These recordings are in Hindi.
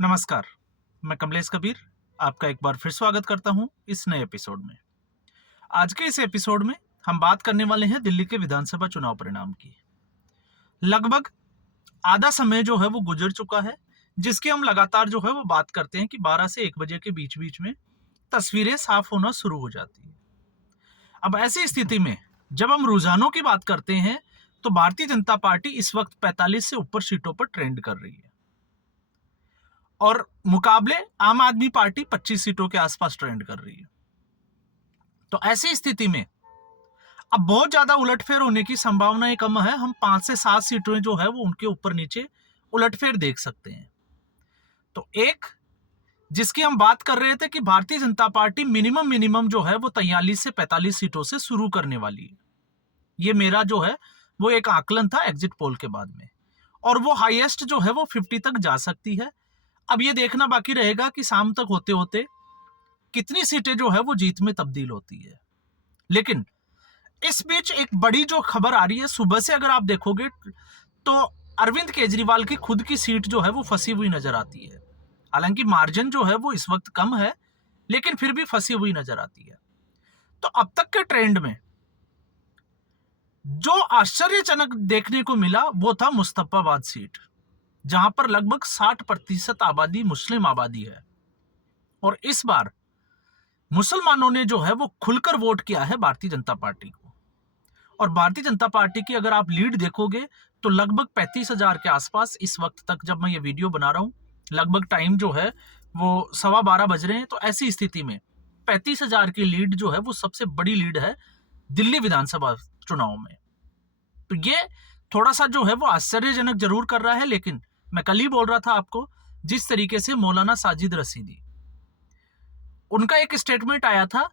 नमस्कार, मैं कमलेश कबीर आपका एक बार फिर स्वागत करता हूं इस नए एपिसोड में। आज के इस एपिसोड में हम बात करने वाले हैं दिल्ली के विधानसभा चुनाव परिणाम की। लगभग आधा समय जो है वो गुजर चुका है, जिसकी हम लगातार जो है वो बात करते हैं कि 12 से 1 बजे के बीच-बीच में तस्वीरें साफ होना शुरू हो जाती हैं। अब ऐसी स्थिति में जब हम रुझानों की बात करते हैं, तो भारतीय जनता पार्टी इस वक्त 45 से ऊपर सीटों पर ट्रेंड कर रही है और मुकाबले आम आदमी पार्टी 25 सीटों के आसपास ट्रेंड कर रही है। तो ऐसी स्थिति में अब बहुत ज्यादा उलटफेर होने की संभावनाएं कम है। हम 5 से 7 सीटें जो है वो उनके ऊपर नीचे उलटफेर देख सकते हैं। तो एक जिसकी हम बात कर रहे थे कि भारतीय जनता पार्टी मिनिमम जो है वो 43 से 45 सीटों से शुरू करने वाली है। ये मेरा जो है वो एक आकलन था एग्जिट पोल के बाद में, और वो हाईएस्ट जो है वो 50 तक जा सकती है। अब ये देखना बाकी रहेगा कि शाम तक होते होते कितनी सीटें जो है वो जीत में तब्दील होती है। लेकिन इस बीच एक बड़ी जो खबर आ रही है, सुबह से अगर आप देखोगे तो अरविंद केजरीवाल की खुद की सीट जो है वो फंसी हुई नजर आती है। हालांकि मार्जिन जो है वो इस वक्त कम है, लेकिन फिर भी फंसी हुई नजर आती है। तो अब तक के ट्रेंड में जो आश्चर्यजनक देखने को मिला वो था मुस्तफाबाद सीट, जहां पर लगभग 60% आबादी मुस्लिम आबादी है। और इस बार मुसलमानों ने जो है वो खुलकर वोट किया है भारतीय जनता पार्टी को। और भारतीय जनता पार्टी की अगर आप लीड देखोगे तो लगभग 35,000 के आसपास इस वक्त तक, जब मैं ये वीडियो बना रहा हूं, लगभग टाइम जो है वो 12:15 बज रहे हैं। तो ऐसी स्थिति में 35,000 की लीड जो है वो सबसे बड़ी लीड है दिल्ली विधानसभा चुनाव में। तो ये थोड़ा सा जो है वो आश्चर्यजनक जरूर कर रहा है। लेकिन मैं कल ही बोल रहा था आपको, जिस तरीके से मौलाना साजिद रशीदी, उनका एक स्टेटमेंट आया था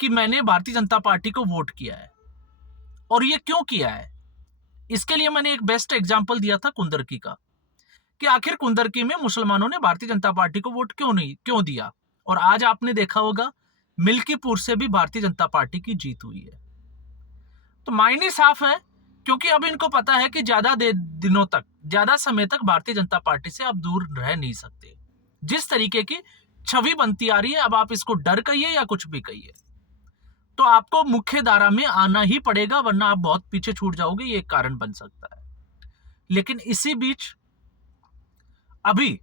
कि मैंने भारतीय जनता पार्टी को वोट किया है। और ये क्यों किया है, इसके लिए मैंने एक बेस्ट एग्जांपल दिया था कुंदरकी का, कि आखिर कुंदरकी में मुसलमानों ने भारतीय जनता पार्टी को वोट क्यों दिया। और आज आपने देखा होगा मिल्कीपुर से भी भारतीय जनता पार्टी की जीत हुई है। तो मायने साफ है, क्योंकि अब इनको पता है कि दिनों तक, ज्यादा समय तक भारतीय जनता पार्टी से आप दूर रह नहीं सकते। जिस तरीके की छवि बनती आ रही है, अब आप इसको डर कहिए या कुछ भी कहिए, तो आपको मुख्य धारा में आना ही पड़ेगा, वरना आप बहुत पीछे छूट जाओगे। ये एक कारण बन सकता है। लेकिन इसी बीच अभी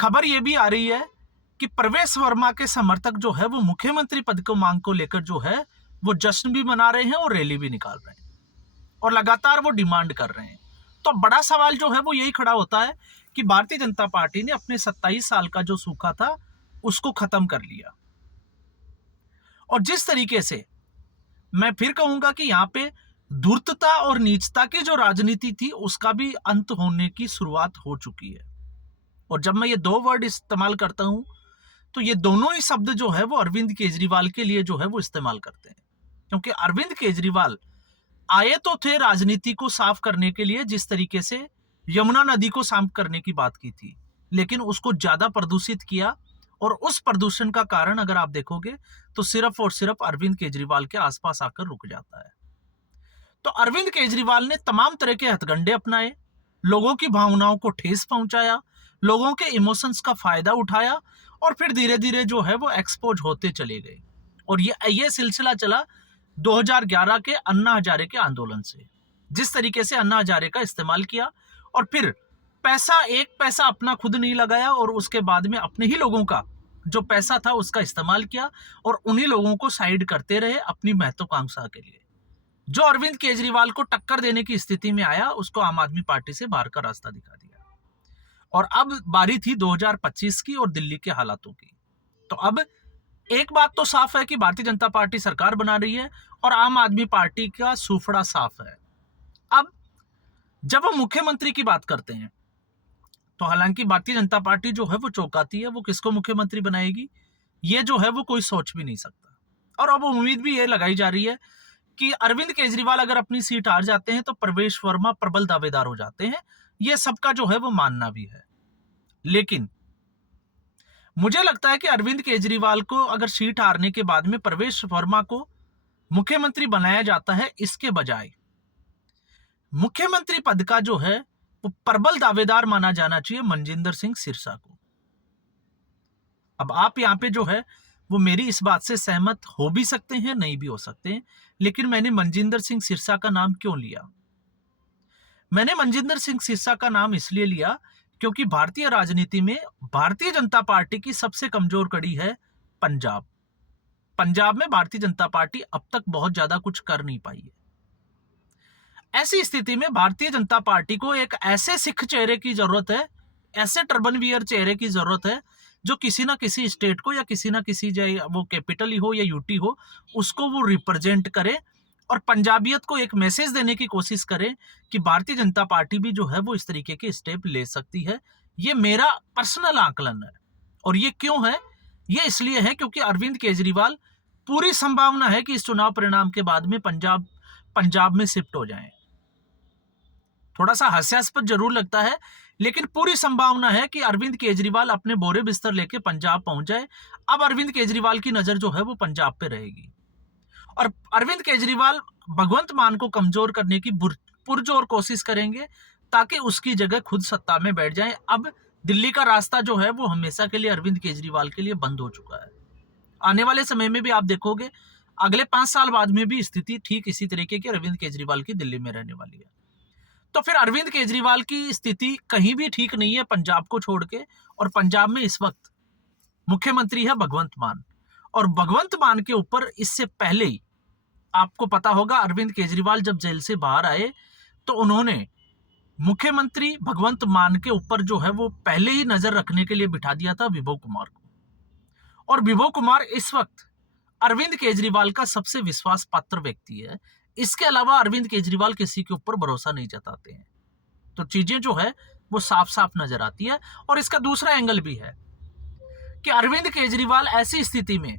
खबर यह भी आ रही है कि प्रवेश वर्मा के समर्थक जो है वो मुख्यमंत्री पद को मांग को लेकर जो है वो जश्न भी मना रहे हैं और रैली भी निकाल रहे हैं और लगातार वो डिमांड कर रहे हैं। तो बड़ा सवाल जो है वो यही खड़ा होता है कि भारतीय जनता पार्टी ने अपने 27 साल का जो सूखा था उसको खत्म कर लिया। और जिस तरीके से मैं फिर कहूंगा कि यहां पे धूर्तता और नीचता की जो राजनीति थी उसका भी अंत होने की शुरुआत हो चुकी है। और जब मैं ये दो वर्ड इस्तेमाल करता हूं तो ये दोनों ही शब्द जो है वो अरविंद केजरीवाल के लिए जो है वो इस्तेमाल करते हैं, क्योंकि अरविंद केजरीवाल आए तो थे राजनीति को साफ करने के लिए, जिस तरीके से यमुना नदी को साफ करने की बात की थी, लेकिन उसको ज्यादा प्रदूषित किया। और उस प्रदूषण का कारण अगर आप देखोगे तो सिर्फ और सिर्फ अरविंद केजरीवाल के आसपास आकर रुक जाता है। तो अरविंद केजरीवाल ने तमाम तरह के हथकंडे अपनाए, लोगों की भावनाओं को ठेस पहुंचाया, लोगों के इमोशंस का फायदा उठाया, और फिर धीरे धीरे जो है वो एक्सपोज होते चले गए। और ये सिलसिला चला 2011 के अन्ना हजारे के आंदोलन से। जिस तरीके से अन्ना हजारे का इस्तेमाल किया और फिर एक पैसा अपना खुद नहीं लगाया, और उसके बाद में अपने ही लोगों का जो पैसा था उसका इस्तेमाल किया और उन्हीं लोगों को साइड करते रहे अपनी महत्वाकांक्षा के लिए। जो अरविंद केजरीवाल को टक्कर देने की स्थिति में आया उसको आम आदमी पार्टी से बाहर का रास्ता दिखा दिया। और अब बारी थी 2025 की और दिल्ली के हालातों की। तो अब एक बात तो साफ है कि भारतीय जनता पार्टी सरकार बना रही है और आम आदमी पार्टी का सूफड़ा साफ है। अब जब हम मुख्यमंत्री की बात करते हैं तो हालांकि भारतीय जनता पार्टी जो है वो चौंकाती है, वो किसको मुख्यमंत्री बनाएगी ये जो है वो कोई सोच भी नहीं सकता। और अब उम्मीद भी ये लगाई जा रही है कि अरविंद केजरीवाल अगर अपनी सीट हार जाते हैं तो प्रवेश वर्मा प्रबल दावेदार हो जाते हैं। ये सबका जो है वो मानना भी है। लेकिन मुझे लगता है कि अरविंद केजरीवाल को अगर सीट हारने के बाद में प्रवेश वर्मा को मुख्यमंत्री बनाया जाता है, इसके बजाय मुख्यमंत्री पद का जो है प्रबल दावेदार माना जाना चाहिए मनजिंदर सिंह सिरसा को। अब आप यहाँ पे जो है वो मेरी इस बात से सहमत हो भी सकते हैं, नहीं भी हो सकते हैं, लेकिन मैंने मनजिंदर सिंह सिरसा का नाम क्यों लिया? मैंने मनजिंदर सिंह सिरसा का नाम इसलिए लिया क्योंकि भारतीय राजनीति में भारतीय जनता पार्टी की सबसे कमजोर कड़ी है पंजाब। पंजाब में भारतीय जनता पार्टी अब तक बहुत ज्यादा कुछ कर नहीं पाई है। ऐसी स्थिति में भारतीय जनता पार्टी को एक ऐसे सिख चेहरे की जरूरत है, ऐसे टर्बन वियर चेहरे की जरूरत है जो किसी ना किसी स्टेट को या किसी ना किसी वो कैपिटल ही हो या यूटी हो, उसको वो रिप्रेजेंट करे और पंजाबियत को एक मैसेज देने की कोशिश करे कि भारतीय जनता पार्टी भी जो है वो इस तरीके के स्टेप ले सकती है। ये मेरा पर्सनल आकलन है। और ये क्यों है? ये इसलिए है क्योंकि अरविंद केजरीवाल, पूरी संभावना है कि इस चुनाव परिणाम के बाद में पंजाब में शिफ्ट हो जाएं। थोड़ा सा हास्यास्पद जरूर लगता है, लेकिन पूरी संभावना है कि अरविंद केजरीवाल अपने बोरे बिस्तर लेके पंजाब पहुंच जाए। अब अरविंद केजरीवाल की नजर जो है वो पंजाब पे रहेगी और अरविंद केजरीवाल भगवंत मान को कमजोर करने की पुरजोर कोशिश करेंगे ताकि उसकी जगह खुद सत्ता में बैठ जाए। अब दिल्ली का रास्ता जो है वो हमेशा के लिए अरविंद केजरीवाल के लिए बंद हो चुका है। आने वाले समय में भी आप देखोगे अगले 5 साल बाद में भी स्थिति ठीक इसी तरीके की अरविंद केजरीवाल की दिल्ली में रहने वाली है। तो फिर अरविंद केजरीवाल की स्थिति कहीं भी ठीक नहीं है पंजाब को छोड़ के। और पंजाब में इस वक्त मुख्यमंत्री है भगवंत मान, और भगवंत मान के ऊपर इससे पहले ही आपको पता होगा अरविंद केजरीवाल जब जेल से बाहर आए तो उन्होंने मुख्यमंत्री भगवंत मान के ऊपर जो है वो पहले ही नजर रखने के लिए बिठा दिया था विभव कुमार को। और विभव कुमार इस वक्त अरविंद केजरीवाल का सबसे विश्वास पात्र व्यक्ति है। इसके अलावा अरविंद केजरीवाल किसी के ऊपर भरोसा नहीं जताते हैं। तो चीजें जो है वो साफ साफ नजर आती है। और इसका दूसरा एंगल भी है कि अरविंद केजरीवाल ऐसी स्थिति में,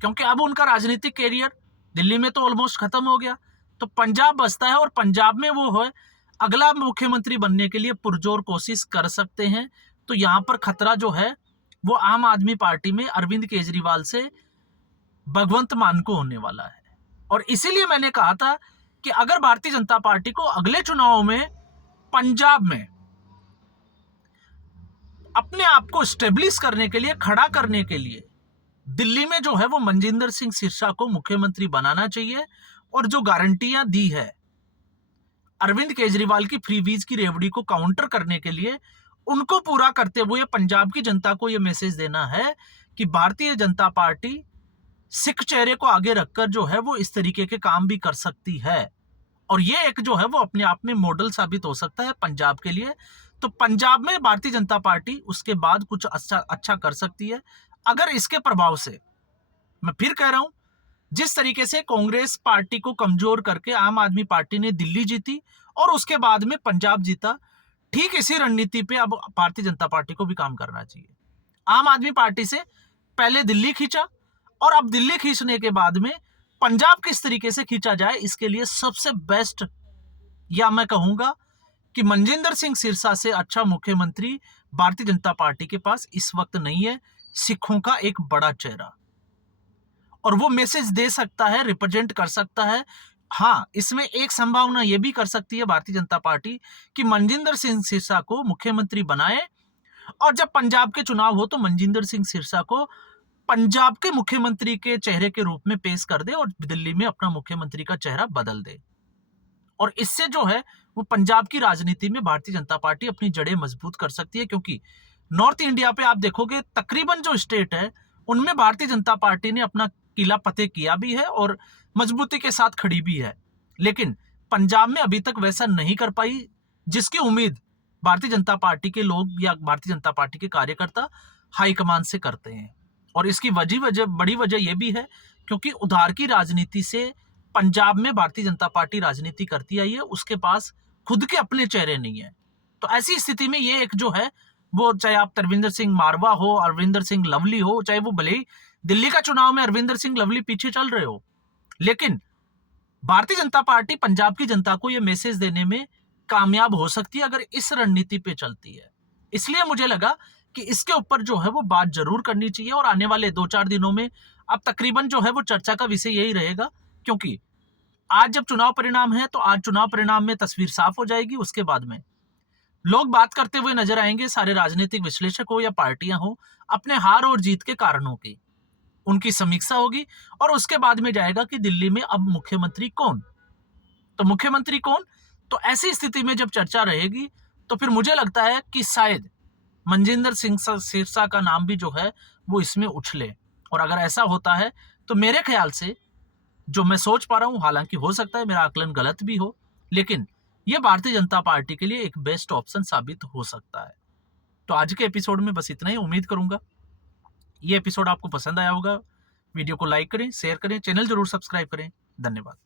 क्योंकि अब उनका राजनीतिक कैरियर दिल्ली में तो ऑलमोस्ट खत्म हो गया, तो पंजाब बचता है और पंजाब में वो है अगला मुख्यमंत्री बनने के लिए पुरजोर कोशिश कर सकते हैं। तो यहां पर खतरा जो है वो आम आदमी पार्टी में अरविंद केजरीवाल से भगवंत मान को होने वाला है। और इसीलिए मैंने कहा था कि अगर भारतीय जनता पार्टी को अगले चुनाव में पंजाब में अपने आप को स्टेब्लिश करने के लिए, खड़ा करने के लिए दिल्ली में जो है वो मनजिंदर सिंह सिरसा को मुख्यमंत्री बनाना चाहिए। और जो गारंटियां दी है अरविंद केजरीवाल की फ्रीबीज की रेवड़ी को काउंटर करने के लिए, उनको पूरा करते हुए पंजाब की जनता को यह मैसेज देना है कि भारतीय जनता पार्टी सिख चेहरे को आगे रखकर जो है वो इस तरीके के काम भी कर सकती है। और ये एक जो है वो अपने आप में मॉडल साबित हो सकता है पंजाब के लिए। तो पंजाब में भारतीय जनता पार्टी उसके बाद कुछ अच्छा कर सकती है अगर इसके प्रभाव से, मैं फिर कह रहा हूं, जिस तरीके से कांग्रेस पार्टी को कमजोर करके आम आदमी पार्टी ने दिल्ली जीती और उसके बाद में पंजाब जीता, ठीक इसी रणनीति पे अब भारतीय जनता पार्टी को भी काम करना चाहिए। आम आदमी पार्टी से पहले दिल्ली खींचा और अब दिल्ली खींचने के बाद में पंजाब किस तरीके से खींचा जाए, इसके लिए सबसे बेस्ट, या मैं कहूंगा कि मनजिंदर सिंह सिरसा से अच्छा मुख्यमंत्री भारतीय जनता पार्टी के पास इस वक्त नहीं है। सिखों का एक बड़ा चेहरा, और वो मैसेज दे सकता है, रिप्रेजेंट कर सकता है। हाँ, इसमें एक संभावना यह भी कर सकती है भारतीय जनता पार्टी कि मनजिंदर सिंह सिरसा को मुख्यमंत्री बनाए और जब पंजाब के चुनाव हो तो मनजिंदर सिंह सिरसा को पंजाब के मुख्यमंत्री के चेहरे के रूप में पेश कर दे और दिल्ली में अपना मुख्यमंत्री का चेहरा बदल दे। और इससे जो है वो पंजाब की राजनीति में भारतीय जनता पार्टी अपनी जड़ें मजबूत कर सकती है, क्योंकि नॉर्थ इंडिया पे आप देखोगे तकरीबन जो स्टेट है उनमें भारतीय जनता पार्टी ने अपना किला फतेह किया भी है और मजबूती के साथ खड़ी भी है। लेकिन पंजाब में अभी तक वैसा नहीं कर पाई जिसकी उम्मीद भारतीय जनता पार्टी के लोग या भारतीय जनता पार्टी के कार्यकर्ता हाईकमान से करते हैं। और इसकी बड़ी वजह यह भी है क्योंकि उधार की राजनीति से पंजाब में भारतीय जनता पार्टी राजनीति करती आई है, उसके पास खुद के अपने चेहरे नहीं है। तो ऐसी स्थिति में ये एक जो है वो, चाहे आप तरविंदर सिंह मारवा हो, अरविंदर सिंह लवली हो, चाहे वो भले ही दिल्ली का चुनाव में अरविंदर सिंह लवली पीछे चल रहे हो, लेकिन भारतीय जनता पार्टी पंजाब की जनता को यह मैसेज देने में कामयाब हो सकती है अगर इस रणनीति पे चलती है। इसलिए मुझे लगा कि इसके ऊपर जो है वो बात जरूर करनी चाहिए और आने वाले 2-4 दिनों में अब तकरीबन जो है वो चर्चा का विषय यही रहेगा, क्योंकि आज जब चुनाव परिणाम है तो आज चुनाव परिणाम में तस्वीर साफ हो जाएगी। उसके बाद में लोग बात करते हुए नजर आएंगे, सारे राजनीतिक विश्लेषक हो या पार्टियां हो, अपने हार और जीत के कारणों की उनकी समीक्षा होगी और उसके बाद में जाएगा कि दिल्ली में अब मुख्यमंत्री कौन। तो मुख्यमंत्री कौन, तो ऐसी स्थिति में जब चर्चा रहेगी तो फिर मुझे लगता है कि शायद मनजिंदर सिंह सिरसा का नाम भी जो है वो इसमें उछले। और अगर ऐसा होता है तो मेरे ख्याल से जो मैं सोच पा रहा हूं, हालांकि हो सकता है मेरा आकलन गलत भी हो, लेकिन यह भारतीय जनता पार्टी के लिए एक बेस्ट ऑप्शन साबित हो सकता है। तो आज के एपिसोड में बस इतना ही। उम्मीद करूंगा ये एपिसोड आपको पसंद आया होगा। वीडियो को लाइक करें, शेयर करें, चैनल जरूर सब्सक्राइब करें। धन्यवाद।